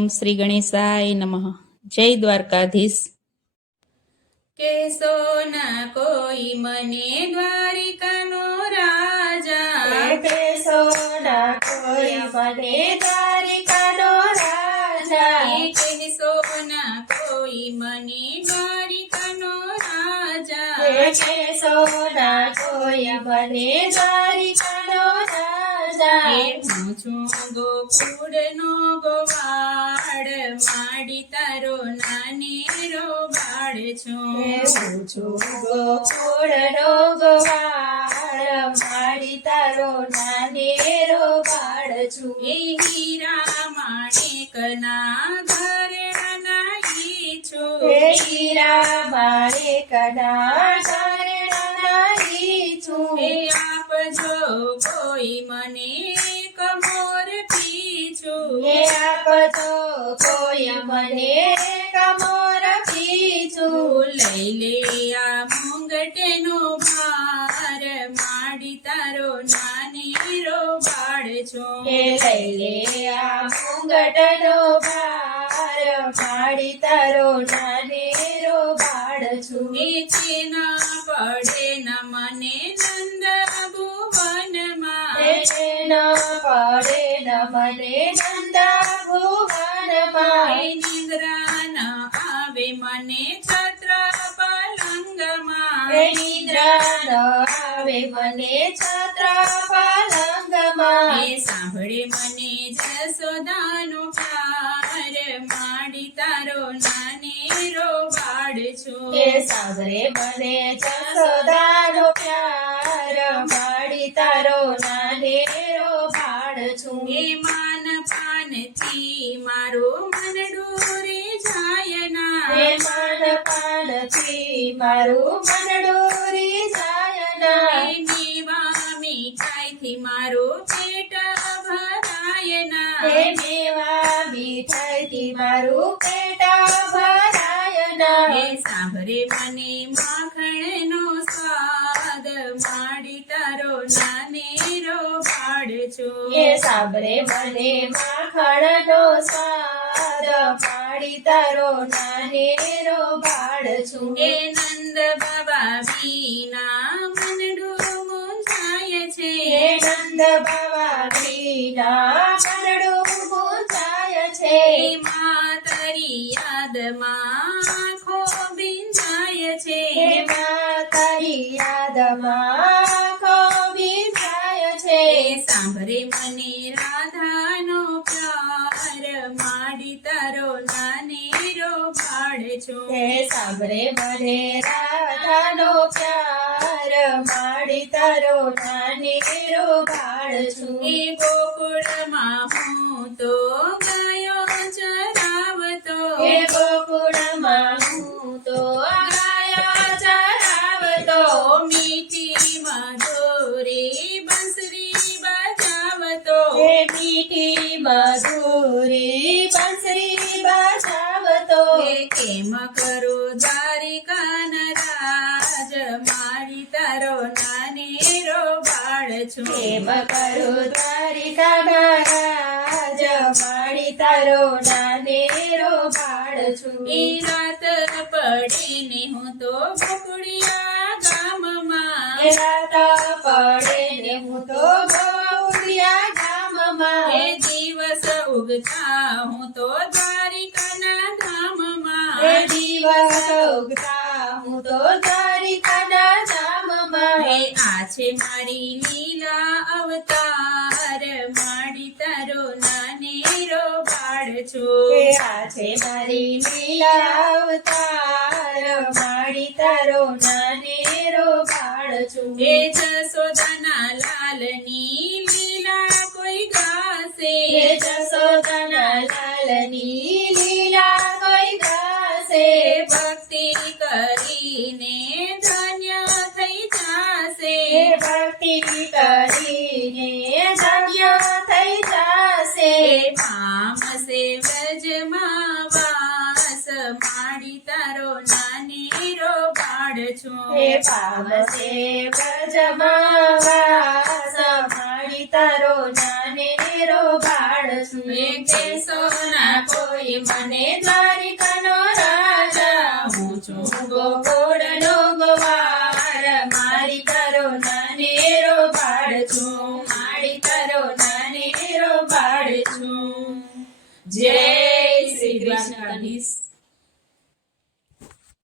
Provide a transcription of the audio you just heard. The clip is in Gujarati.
ઓમ શ્રી ગણેશાય નમઃ. જય દ્વારકાધીશ. કેસો ના કોઈ મને દ્વારિકાનો રાજા, કેસો ના કોઈ મને દ્વારિકાનો રાજા, કેસો ના કોઈ મને દ્વારિકાનો રાજા, કેસો ના કોઈ મને દ્વારિકાનો રાજા. હું છું ગોકુળનો ગોવાળ, માડી તારો નાનેરો બાળ છું. હું છું ગોકુળનો ગોવાળ, માડી તારો નાનેરો બાળ છું. હીરા માણેકના ઘરેણાના ઈ છું. હીરા માણેકના ઘરેણાના ઈ છું. આપજો કોઈ મને કમોર પીછું. આપજો કોઈ મને કમોર પીછું. લઈ લે આ મુંગટનો ભાર, માડી તારો નાનેરો બાળ છું. લઈ લે આ મુંગટનો ભાર, માડી તારો નાનેરો બાળ છું. ચેના પડે ન મને નંદ ભુવનમાં, ન પડે ન મને નંદા ભુવનમાં. નિદ્રા ન આવે મને છત્ર પલંગમાં. નિદ્રા ન આવે મને છત્ર પલંગમાં. સાંભળે મને જસોદાનો પ્યાર, માડી તારો નાનેરો બાળ છું. સાંભળે મને જસોદાનો પ્યાર, માડી તારો નાનેરો બાળ છું. માન પાનથી મારું મનડું રે જાયના. માન પાનથી મારું મનડું રી જાયના. મેવા મીઠાઈથી મારું પેટ ભરાયના. મેવા મીઠાઈથી મારું પેટ ભરાયના. સાંભળે મને માખણનો સ્વાદ, માડી તારો નાનેરો બાળ છું. સાંભળે મને માખણનો સ્વાદ, માડી તારો નાનેરો બાળ છું. નંદ બાબા વિના મનડું મૂંઝાય છે. નંદ બાબા વિના મનડું મૂંઝાય છે. તારી યાદમાં આંખો બિંજાય છે. તારી યાદમાં આંખો બિંજાય છે. સાંભળે મને રાધાનો પ્યાર, માડી તારો નાનેરો બાળ છું. સાંભળે મને રાધાનો પ્યાર, માડી તારો નાનેરો બાળ છું. ગોકુળમાં હું તો ગાયો ચરાવતો. ગોકુળમાં હું તો ગાયો ચરાવતો. મીઠી મધુરી બંસરી બજાવતો. મીઠી મધુરી બંસરી બજાવતો. કેમ કરું દ્વારિકાના રાજ, માડી તારો નાનેરો બાળ છું. કેમ કરું દ્વારિકાના રાજ, માડી તારો નાનેરો બાળ છું. રાત પડે ને હું તો ગોકુળિયા ગામમાં. રાત પડે ને હું તો ગોકુળિયા ગામમાં. દિવસ ઉગતા હું તો દ્વારિકાના ધામમાં. દિવસ ઉગતા હું તો દ્વારિકાના ધામમાં. આ છે મારી લીલા અવતાર, માડી તારો નાનેરો બાળ છું. આ છે મારી લીલા અવતાર, માડી તારો નાનેરો બાળ છું. જસોદાના લાલની લીલા કોઈ ગાશે. જસોદાના લાલની લીલા કોઈ ગાશે. ભક્તિ કરીને ધન્ય થઈ જાશે. ભક્તિ કરીને ધન્ય થઈ જાશે. પામશે વ્રજમાં વાસ, માડી તારો નાનેરો બાળ છું. પામશે વ્રજમાં વાસ, માડી તારો નાનેરો બાળ છું. કેસો ના કોઈ ગોકુળનો ગોવાર મારી તારો નાનેરો બાળ છું મારી તારો નાનેરો બાળ છું જય શ્રી દ્વારકાધીશ.